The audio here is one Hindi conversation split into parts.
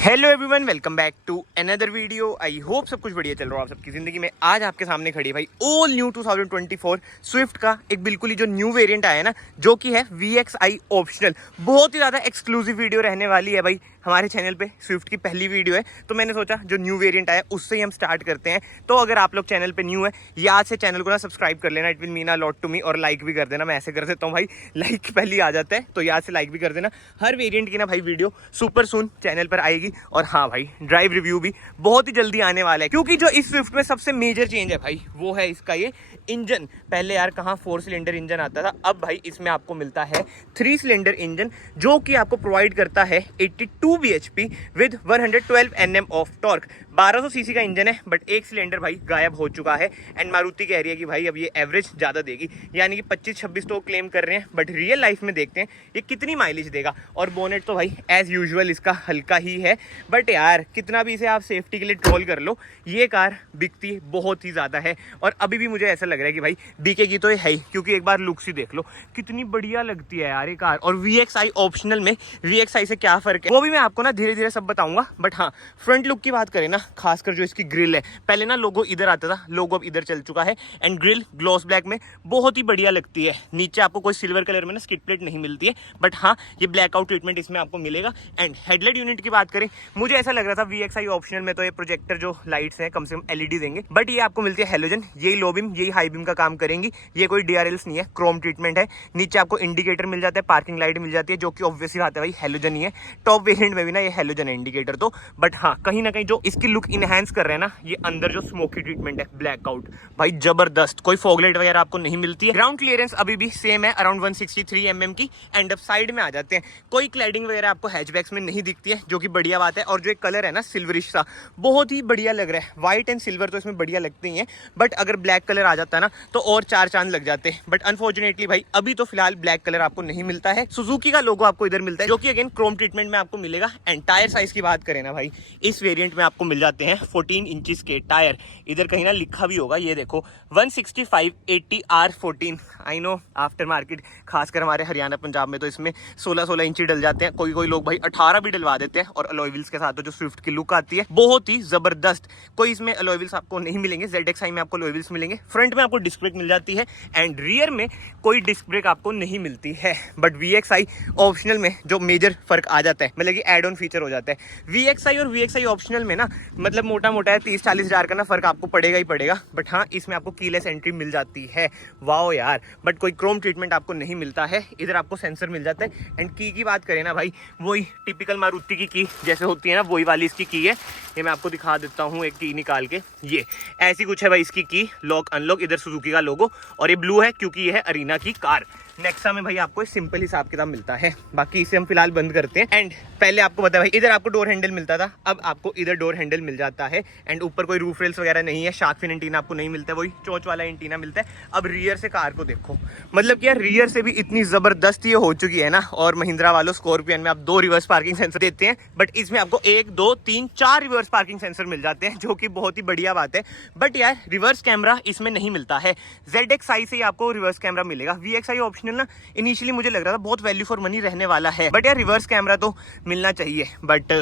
Hello everyone, welcome back to another video. I hope सब कुछ बढ़िया चल रहा है आप सबकी ज़िंदगी में। आज आपके सामने खड़ी है भाई ऑल न्यू 2024 स्विफ्ट का एक बिल्कुल ही जो न्यू वेरिएंट आया है ना, जो कि है VXI ऑप्शनल। बहुत ही ज़्यादा एक्सक्लूसिव वीडियो रहने वाली है भाई। हमारे चैनल पे स्विफ्ट की पहली वीडियो है, तो मैंने सोचा जो न्यू वेरिएंट आया उससे ही हम स्टार्ट करते हैं। तो अगर आप लोग चैनल पे न्यू है, याद से चैनल को ना सब्सक्राइब कर लेना, it will mean a lot to me. और लाइक भी कर देना, मैं ऐसे कर देता हूँ भाई, लाइक पहले आ जाता है, तो याद से लाइक भी कर देना। हर वेरिएंट की ना भाई वीडियो सुपर सून चैनल पर आएगी। और हाँ भाई, ड्राइव रिव्यू भी बहुत ही जल्दी आने वाला है, क्योंकि जो इस स्विफ्ट में सबसे मेजर चेंज है भाई, वो है इसका ये इंजन। पहले यार कहाँ 4 सिलेंडर इंजन आता था, अब भाई इसमें आपको मिलता है 3 सिलेंडर इंजन, जो कि आपको प्रोवाइड करता है 82 bhp with 112 Nm of torque. 1200 CC का इंजन है, बट एक सिलेंडर भाई गायब हो चुका है। एंड मारुति कह रही है कि भाई अब ये एवरेज ज़्यादा देगी, यानी कि 25-26 तो क्लेम कर रहे हैं, बट रियल लाइफ में देखते हैं ये कितनी माइलेज देगा। और बोनेट तो भाई एज यूजुअल इसका हल्का ही है, बट यार कितना भी इसे आप सेफ्टी के लिए ट्रोल कर लो, ये कार बिकती बहुत ही ज़्यादा है। और अभी भी मुझे ऐसा लग रहा है कि भाई बिकेगी तो ये है ही, क्योंकि एक बार लुक्स ही देख लो कितनी बढ़िया लगती है यार ये कार। और VXI ऑप्शनल में VXI से क्या फ़र्क है वो भी मैं आपको ना धीरे धीरे सब बताऊंगा। बट हाँ, फ्रंट लुक की बात करें ना, खासकर जो इसकी ग्रिल है, पहले ना लोगो इधर आता था, लोगो अब इधर चल चुका है। एंड ग्रिल ग्लॉस ब्लैक में बहुत ही बढ़िया लगती है। नीचे आपको कोई सिल्वर कलर में ना स्किड प्लेट नहीं मिलती है, बट हाँ ये ब्लैकआउट ट्रीटमेंट इसमें आपको मिलेगा। एंड हेडलाइट यूनिट की बात करें, मुझे ऐसा लग रहा था VXI ऑप्शनल में तो ये प्रोजेक्टर जो लाइट्स हैं कम से कम LED देंगे, बट ये आपको मिलती है हेलोजन। यही लो बीम यही हाई बीम का काम करेंगी, ये कोई DRLs नहीं है, क्रोम ट्रीटमेंट है। नीचे आपको इंडिकेटर मिल जाता है, पार्किंग लाइट मिल जाती है, जो कि ऑब्वियसली बात है भाई हेलोजन ही है। टॉप वेरिएंट में भी ना ये हेलोजन है इंडिकेटर तो, बट हाँ कहीं ना कहीं जो इसकी लुक इनहेंस कर रहे हैं ना, ये अंदर जो स्मोकी ट्रीटमेंट है, ब्लैकआउट भाई जबरदस्त। कोई फॉगलाइट वगैरह आपको नहीं मिलती है। ग्राउंड क्लियरेंस अभी भी सेम है, अराउंड 163 mm की। एंड अब साइड में आ जाते हैं, कोई क्लैडिंग वगैरह आपको हैचबैक्स में नहीं दिखती है, जो कि बढ़िया बात है। और जो एक कलर है ना सिल्वरिश सा, बहुत ही बढ़िया लग रहा है। व्हाइट एंड सिल्वर तो इसमें बढ़िया लगते ही हैं, बट अगर ब्लैक कलर आ जाता है ना तो और 4 चांद लग जाते हैं। बट अनफॉर्चुनेटली भाई अभी तो फिलहाल ब्लैक कलर आपको नहीं मिलता है। सुजुकी का लोगो आपको इधर मिलता है, जो कि अगेन क्रोम ट्रीटमेंट में आपको मिलेगा। एंड टायर साइज की बात करें ना भाई, इस वेरिएंट में आपको मिल जाते हैं 14 इंचेस के टायर। इधर कहीं ना लिखा भी होगा, ये देखो 165/80R14। I know after market, खासकर हमारे हरियाणा पंजाब में तो इसमें 16-16 इंची डल जाते हैं। कोई लोग भाई 18 भी डलवा देते हैं। और अलॉय व्हील्स के साथ तो जो स्विफ्ट की लुक आती है बहुत ही जबरदस्त। कोई इसमें अलॉय व्हील्स आपको नहीं मिलेंगे, ZXI में आपको अलॉय व्हील्स मिलेंगे। फ्रंट में आपको डिस्क ब्रेक मिल जाती है, एंड रियर में कोई डिस्क ब्रेक आपको नहीं मिलती है। बट VXI ऑप्शनल में जो मेजर फर्क आ जाता है, मतलब कि एड ऑन फीचर हो जाता है। VXI और VXI ऑप्शनल में ना, मतलब मोटा मोटा है 30-40 हज़ार का ना फर्क आपको पड़ेगा ही पड़ेगा। बट हाँ, इसमें आपको कीलेस एंट्री मिल जाती है, वाओ यार। बट कोई क्रोम ट्रीटमेंट आपको नहीं मिलता है। इधर आपको सेंसर मिल जाता है। एंड की बात करें ना भाई, वही टिपिकल मारुति की जैसे होती है ना, वही वाली इसकी की है। ये मैं आपको दिखा देता हूँ एक की निकाल के, ये ऐसी कुछ है भाई इसकी की, लॉक अनलॉक। इधर सुजुकी का लोगो, और ये ब्लू है क्योंकि ये है अरीना की कार। नेक्सा में भाई आपको सिंपल हिसाब किताब मिलता है, बाकी इसे हम फिलहाल बंद करते हैं। एंड पहले आपको पता है भाई, इधर आपको डोर हैंडल मिलता था, अब आपको इधर डोर हैंडल मिल जाता है। एंड ऊपर कोई रूफ रेल्स वगैरह नहीं है, शार्क फिन एंटीना आपको नहीं मिलता है, वही चोंच वाला एंटीना मिलता है। अब रियर से कार को देखो, मतलब कि यार रियर से भी इतनी जबरदस्त ये हो चुकी है ना। और महिंद्रा वालों स्कॉर्पियन में आप 2 रिवर्स पार्किंग सेंसर देते हैं, बट इसमें आपको 1, 2, 3, 4 रिवर्स पार्किंग सेंसर मिल जाते हैं, जो कि बहुत ही बढ़िया बात है। बट यार रिवर्स कैमरा इसमें नहीं मिलता है। ZXI से ही आपको रिवर्स कैमरा मिलेगा। VXI ऑप्शनल ना इनिशियली मुझे लग रहा था बहुत वैल्यू फॉर मनी रहने वाला है, बट यार रिवर्स कैमरा तो मिलना चाहिए, बट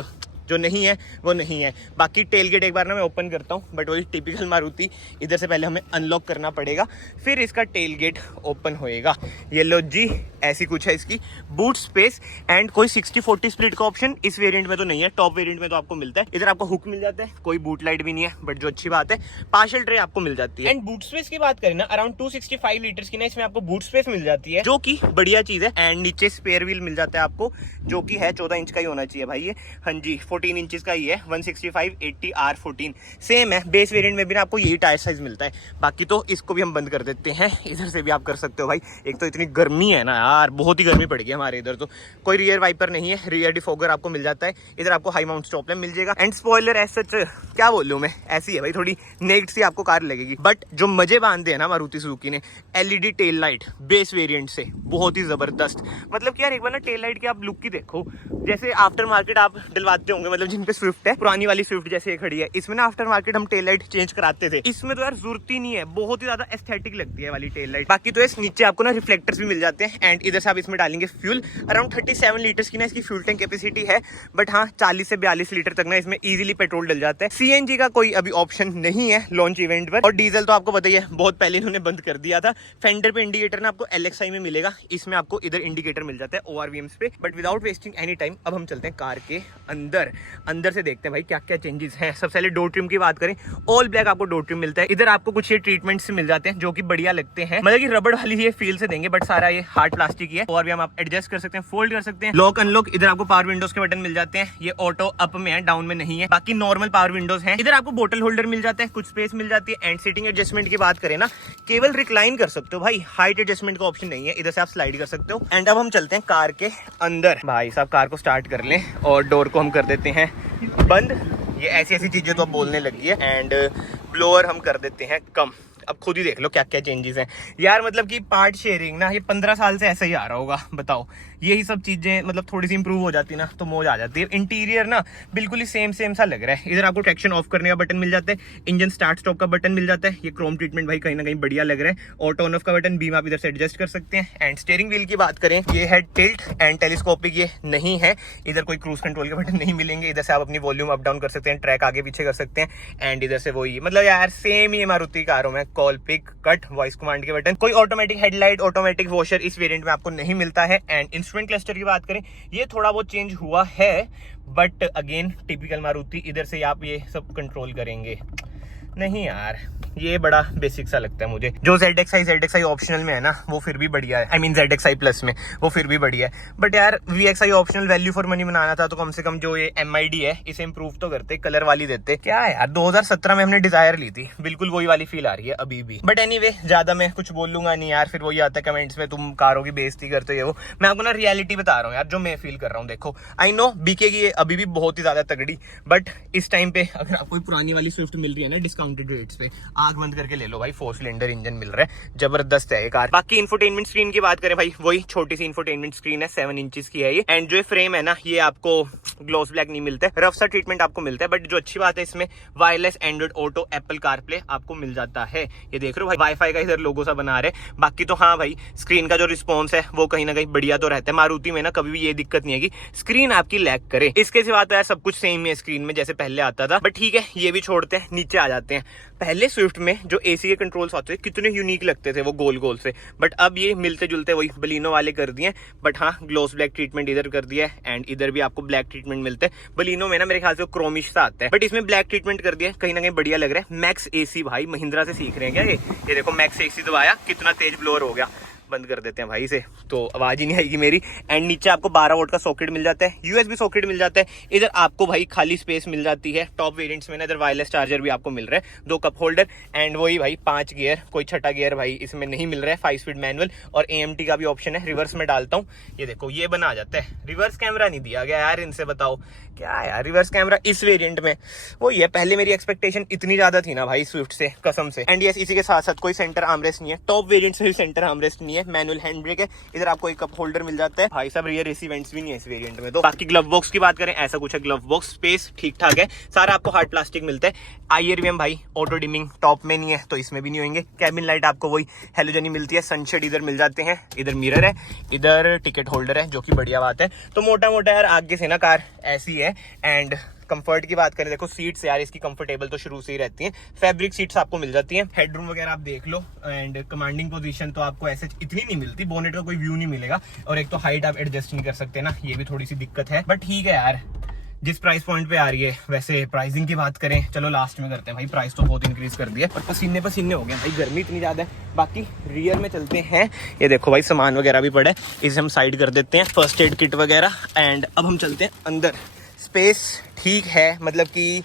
जो नहीं है वो नहीं है। बाकी टेल गेट एक बार ना मैं ओपन करता हूँ, बट वही टिपिकल मारुति, इधर से पहले हमें अनलॉक करना पड़ेगा, फिर इसका टेल गेट ओपन होएगा। ये लो जी, ऐसी कुछ है इसकी बूट स्पेस। एंड कोई 60-40 स्प्लिट का ऑप्शन इस वेरिएंट में तो नहीं है, टॉप वेरिएंट में तो आपको मिलता है। इधर आपको हुक मिल जाता है, कोई बूट लाइट भी नहीं है, बट जो अच्छी बात है पार्शियल ट्रे आपको मिल जाती है। एंड बूट स्पेस की बात करें ना, अराउंड 265 लीटर्स की ना इसमें आपको बूट स्पेस मिल जाती है, जो कि बढ़िया चीज है। एंड नीचे स्पेयर व्हील मिल जाता है आपको, जो कि है 14 इंच का ही होना चाहिए भाई ये, हाँ जी 14 इंच का ही है। 165/80R14 सेम है। बेस वेरिएंट में भी ना आपको यही टायर साइज मिलता है। बाकी तो इसको भी हम बंद कर देते हैं, इधर से भी आप कर सकते हो भाई। एक तो इतनी गर्मी है ना यार, बहुत ही गर्मी पड़ गई हमारे इधर तो। कोई रियर वाइपर नहीं है, रियर डिफॉगर आपको मिल जाता है। इधर आपको हाई माउंट स्टॉप लैंप मिल जाएगा। एंड स्पॉइलर एज सच क्या बोलूं मैं, ऐसी है भाई, थोड़ी नेक्ड सी आपको कार लगेगी। बट जो मजे बांधे हैं ना मारुति सुजुकी ने, LED tail light base variant से बहुत ही जबरदस्त। मतलब कि यार एक बार ना टेल लाइट की आप लुक की देखो, जैसे आफ्टर मार्केट आप डलवाते होंगे होंगे मतलब जिन पे स्विफ्ट है, पुरानी वाली स्विफ्ट जैसे ये खड़ी है, इसमें ना आफ्टर मार्केट हम टेल लाइट चेंज कराते थे, इसमें तो यार जरूरत ही नहीं है, बहुत ही ज्यादा एस्थेटिक लगती है वाली टेल लाइट। बाकी तो इस नीचे आपको ना रिफ्लेक्टर्स भी मिल जाते हैं एंड इधर से आप इसमें डालेंगे फ्यूल। अराउंड 37 लीटर्स की ना इसकी फ्यूल टैंक कैपेसिटी है, बट हाँ 40 से 42 लीटर तक ना इसमें इजीली पेट्रोल डल जाता है। सीएनजी का कोई अभी ऑप्शन नहीं है लॉन्च इवेंट पर, और डीजल तो आपको पता ही है बहुत पहले इन्होंने बंद कर दिया था। फेंडर पे इंडिकेटर ना आपको LXi में मिलेगा, इसमें आपको इधर इंडिकेटर मिल जाता है ORVMs पे। But without wasting any time अब हम चलते हैं कार के अंदर से देखते हैं भाई क्या क्या चेंजेस हैं। सबसे पहले डोर ट्रिम की बात करें, ऑल ब्लैक आपको डोर ट्रिम मिलता है। इधर आपको कुछ ये ट्रीटमेंट्स मिल जाते हैं जो कि बढ़िया लगते हैं, मतलब कि रबड़ वाली ये फील से देंगे, बट सारा ये हार्ड प्लास्टिक ही है। और भी हम आप एडजस्ट कर सकते हैं, फोल्ड कर सकते हैं, लॉक अनलॉक। इधर आपको पावर विंडोज के बटन मिल जाते हैं, ये ऑटो अप में है, डाउन में नहीं है, बाकी नॉर्मल पावर विंडोज हैं। इधर आपको बोतल होल्डर मिल जाता है, कुछ स्पेस मिल जाती है। एंड सीटिंग एडजस्टमेंट की बात करें ना, केवल रिक्लाइन कर सकते हो भाई, हाइट एडजस्टमेंट का ऑप्शन नहीं है, इधर से आप स्लाइड कर सकते हो। एंड अब हम चलते हैं कार के अंदर। भाई साहब कार को स्टार्ट कर लें और डोर को हम कर देते हैं बंद। ये ऐसी ऐसी चीजें तो अब बोलने लगी है। एंड ब्लोअर हम कर देते हैं कम। अब खुद ही देख लो क्या क्या चेंजेस हैं यार, मतलब कि पार्ट शेयरिंग ना ये 15 साल से ऐसा ही आ रहा होगा, बताओ। यही सब चीजें मतलब थोड़ी सी इंप्रूव हो जाती ना तो मौज आ जाती है। इंटीरियर ना बिल्कुल ही सेम सा लग रहा है। इधर आपको ट्रैक्शन ऑफ करने का बटन मिल जाता है, इंजन स्टार्ट स्टॉप का बटन मिल जाता है, ये क्रोम ट्रीटमेंट भाई कहीं ना कहीं बढ़िया लग रहा है। ऑटो ऑन ऑफ का बटन, बीम आप इधर से एडजस्ट कर सकते हैं। एंड स्टीयरिंग व्हील की बात करें, ये है टिल्ट एंड टेलीस्कोपिक ये नहीं है, इधर कोई क्रूज कंट्रोल के बटन नहीं मिलेंगे। इधर से आप अपनी वॉल्यूम अप डाउन कर सकते हैं, ट्रैक आगे पीछे कर सकते हैं। एंड इधर से वही मतलब यार सेम ही मारुति कारों में call pick cut voice command के बटन। कोई ऑटोमेटिक हेडलाइट, ऑटोमेटिक वॉशर इस वेरिएंट में आपको नहीं मिलता है। एंड इंस्ट्रूमेंट क्लस्टर की बात करें, ये थोड़ा बहुत चेंज हुआ है, बट अगेन टिपिकल मारुति, इधर से आप ये सब कंट्रोल करेंगे नहीं यार, ये बड़ा बेसिक सा लगता है मुझे। जो ZXi ऑप्शनल में है ना वो फिर भी बढ़िया है, आई मीन ZXi प्लस में वो फिर भी बढ़िया है। बट यार VXi optional value for money बनाना था तो कम से कम जो ये MID है इसे इंप्रूव तो करते, कलर वाली देते। क्या है यार 2017 में हमने डिजायर ली थी, बिल्कुल वही वाली फील आ रही है अभी भी। बट एनीवे ज्यादा मैं कुछ बोलूंगा नहीं यार, फिर वही आता है कमेंट्स में तुम कारों की बेइज्जती करते हो। मैं आपको ना रियलिटी बता रहा हूँ यार, जो मैं फील कर रहा हूँ। देखो आई नो बिकेगी ये अभी भी बहुत ही ज्यादा तगड़ी, बट इस टाइम पे अगर आपको पुरानी वाली स्विफ्ट मिल रही है ना डिस्काउंटेड रेट्स पे, आग बंद करके ले लो भाई, 4 सिलेंडर इंजन मिल रहा है, जबरदस्त है ये कार। बाकी इंफोटेनमेंट स्क्रीन की बात करें भाई, वही छोटी सी इंफोटेनमेंट स्क्रीन है, 7 इंचेस की है ये। एंड जो फ्रेम है ना ये आपको ग्लॉस ब्लैक नहीं मिलता है, रफ सा ट्रीटमेंट आपको मिलता है। बट जो अच्छी बात है इसमें wireless Android auto Apple CarPlay आपको मिल जाता है। ये देख रहे हो भाई वाईफाई का इधर लोगो सा बना रहे। बाकी तो हाँ भाई स्क्रीन का जो रिस्पॉन्स है वो कहीं ना कहीं बढ़िया तो रहता है। मारुति में ना कभी भी ये दिक्कत नहीं है कि स्क्रीन आपकी लैग करे। इसके सिवा तो यार सब कुछ सेम है स्क्रीन में जैसे पहले आता था। बट ठीक है ये भी छोड़ते हैं, नीचे आ जाते हैं। पहले स्विफ्ट में जो एसी के कंट्रोल्स आते थे कितने यूनिक लगते थे वो गोल गोल से, बट अब ये मिलते जुलते वही बलिनो वाले कर दिए। बट हाँ ग्लॉस ब्लैक ट्रीटमेंट इधर कर दिया है एंड इधर भी आपको ब्लैक ट्रीटमेंट मिलता है। बलिनो में ना मेरे ख्याल से क्रोमिश सा आता है, बट इसमें ब्लैक ट्रीटमेंट कर दिया है, कहीं ना कहीं बढ़िया लग रहा है। मैक्स एसी भाई महिंद्रा से सीख रहे हैं क्या ये देखो मैक्स एसी दबाया, कितना तेज ब्लोअर हो गया। बंद कर देते हैं भाई इसे तो आवाज ही नहीं आएगी मेरी। एंड नीचे आपको 12 वोल्ट का सॉकेट मिल जाता है, USB सॉकेट मिल जाता है। इधर आपको भाई खाली स्पेस मिल जाती है। टॉप वेरिएंट्स में ना इधर वायरलेस चार्जर भी आपको मिल रहा है, 2 कप होल्डर। एंड वही भाई 5 गियर, कोई छठा गियर भाई इसमें नहीं मिल रहा है। 5 स्पीड मैनुअल और AMT का भी ऑप्शन है। रिवर्स में डालता हूँ, ये देखो ये बना जाता है। रिवर्स कैमरा नहीं दिया गया यार इनसे, बताओ क्या यार रिवर्स कैमरा इस वेरिएंट में। वो ये पहले मेरी एक्सपेक्टेशन इतनी ज्यादा थी ना भाई स्विफ्ट से, कसम से। एंड यस इसी के साथ साथ कोई सेंटर आर्मरेस्ट नहीं है, टॉप वेरिएंट से भी सेंटर आर्मरेस्ट नहीं है। मैनुअल हैंड ब्रेक है। इधर आपको एक कप होल्डर मिल जाता है भाई साहब। रियर एसी वेंट्स भी नहीं है इस वेरिएंट में। तो बाकी ग्लव बॉक्स की बात करें ऐसा कुछ है, ग्लव बॉक्स स्पेस ठीक ठाक है, सारा आपको हार्ड प्लास्टिक मिलता है। IRVM भाई ऑटो डिमिंग टॉप में नहीं है तो इसमें भी नहीं होंगे। कैबिन लाइट आपको वही हेलोजनी मिलती है, सनशेड इधर मिल जाते हैं। इधर मिरर है, इधर टिकट होल्डर है जो कि बढ़िया बात है। तो मोटा मोटा यार आगे से ना कार ऐसी है। एंड कंफर्ट की बात करें देखो सीट्स यार इसकी कंफर्टेबल तो शुरू से ही रहती हैं। फैब्रिक सीट्स आपको मिल जाती हैं। हेडरूम वगैरह आप देख लो। एंड कमांडिंग पोजीशन तो आपको ऐसे इतनी नहीं मिलती, बोनेट का कोई व्यू नहीं मिलेगा। और एक तो हाइट आप एडजस्ट नहीं कर सकते ना, ये भी थोड़ी सी दिक्कत है। बट ठीक है यार जिस प्राइस पॉइंट पे आ रही है। वैसे प्राइसिंग की बात करें चलो लास्ट में करते हैं भाई, प्राइस तो बहुत इंक्रीज कर दिया और पसीने पसीने हो गए भाई, गर्मी इतनी ज्यादा है। बाकी रियर में चलते हैं, ये देखो भाई सामान वगैरह भी पड़ा है, इसे हम साइड कर देते हैं, फर्स्ट एड किट वगैरह। एंड अब हम चलते हैं अंदर। स्पेस ठीक है, मतलब कि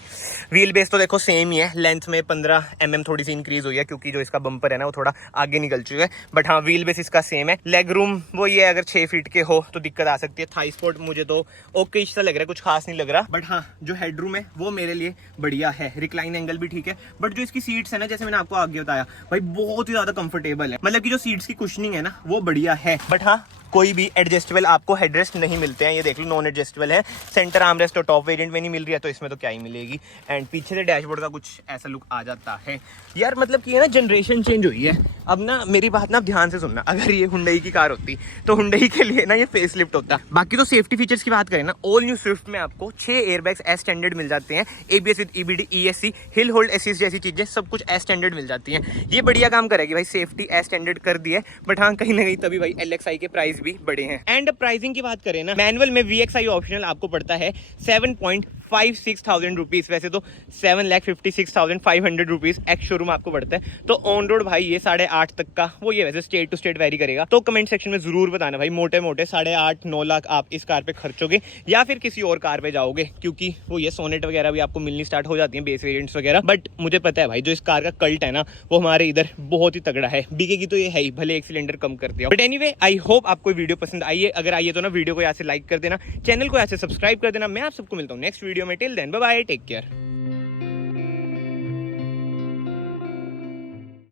व्हील बेस तो देखो सेम ही है। लेंथ में 15 mm थोड़ी सी इंक्रीज हुई है क्योंकि जो इसका बम्पर है ना वो थोड़ा आगे निकल चुका है। बट हाँ व्हील बेस इसका सेम है। लेग रूम वो ये अगर 6 फीट के हो तो दिक्कत आ सकती है। थाई स्पॉट मुझे तो ओके सा लग रहा है, कुछ खास नहीं लग रहा। बट हाँ जो हेड रूम है वो मेरे लिए बढ़िया है, रिक्लाइन एंगल भी ठीक है। बट जो इसकी सीट्स है ना, जैसे मैंने आपको आगे बताया भाई, बहुत ही ज्यादा कंफर्टेबल है। मतलब कि जो सीट्स की कुशनिंग है ना वो बढ़िया है। बट हाँ कोई भी एडजस्टेबल आपको हेडरेस्ट नहीं मिलते हैं। ये देख लो नॉन एडजस्टेबल है। सेंटर आर्मरेस्ट तो टॉप वेरिएंट में नहीं मिल रही है, तो इसमें तो क्या ही मिलेगी। एंड पीछे से डैशबोर्ड का कुछ ऐसा लुक आ जाता है यार। मतलब कि है ना, जनरेशन चेंज हुई है अब ना। मेरी बात ना ध्यान से सुनना, अगर ये हुंडई की कार होती तो हुंडई के लिए ना ये फेस लिफ्ट होता। बाकी तो सेफ्टी फीचर्स की बात करें ना, ऑल न्यू स्विफ्ट में आपको 6 एयरबैग्स एस स्टैंडर्ड मिल जाते हैं। ABS with EBD, ESC, hill hold assist जैसी चीजें सब कुछ एस स्टैंडर्ड मिल जाती हैं। ये बढ़िया काम करेगी भाई, सेफ्टी एस स्टैंडर्ड कर दी है। बट हाँ, कहीं ना कहीं तभी भाई LXi के प्राइस भी बड़े हैं। एंड प्राइसिंग की बात करें ना, मैनुअल में VXi ऑप्शनल आपको पड़ता है 7.56,000 रुपीज। वैसे तो 7,56,500 रुपीज एक्स शोरूम आपको पड़ता है। तो ऑन रोड भाई ये 8.5 तक का वो ये वैसे स्टेट टू स्टेट वेरी करेगा। तो कमेंट सेक्शन में जरूर बताना भाई, मोटे मोटे 8.5-9 लाख आप इस कार पे खर्चोगे या फिर किसी और कार पे जाओगे, क्योंकि वो ये सोनेट वगैरह भी आपको मिलनी स्टार्ट हो जाती है, बेस वेरिएंट्स वगैरह। बट मुझे पता है भाई, जो इस कार का कल्ट है ना, वो हमारे इधर बहुत ही तगड़ा है। बिकेगी तो ये है ही, भले एक सिलेंडर कम कर दिया। बट एनीवे, आई होप आपको वीडियो पसंद आई है। अगर आई है तो ना वीडियो को यहाँ से लाइक कर देना, चैनल को यहाँ से सब्सक्राइब कर देना। मैं आप सबको मिलता हूँ नेक्स्ट वीडियो में। Till then bye bye, take care.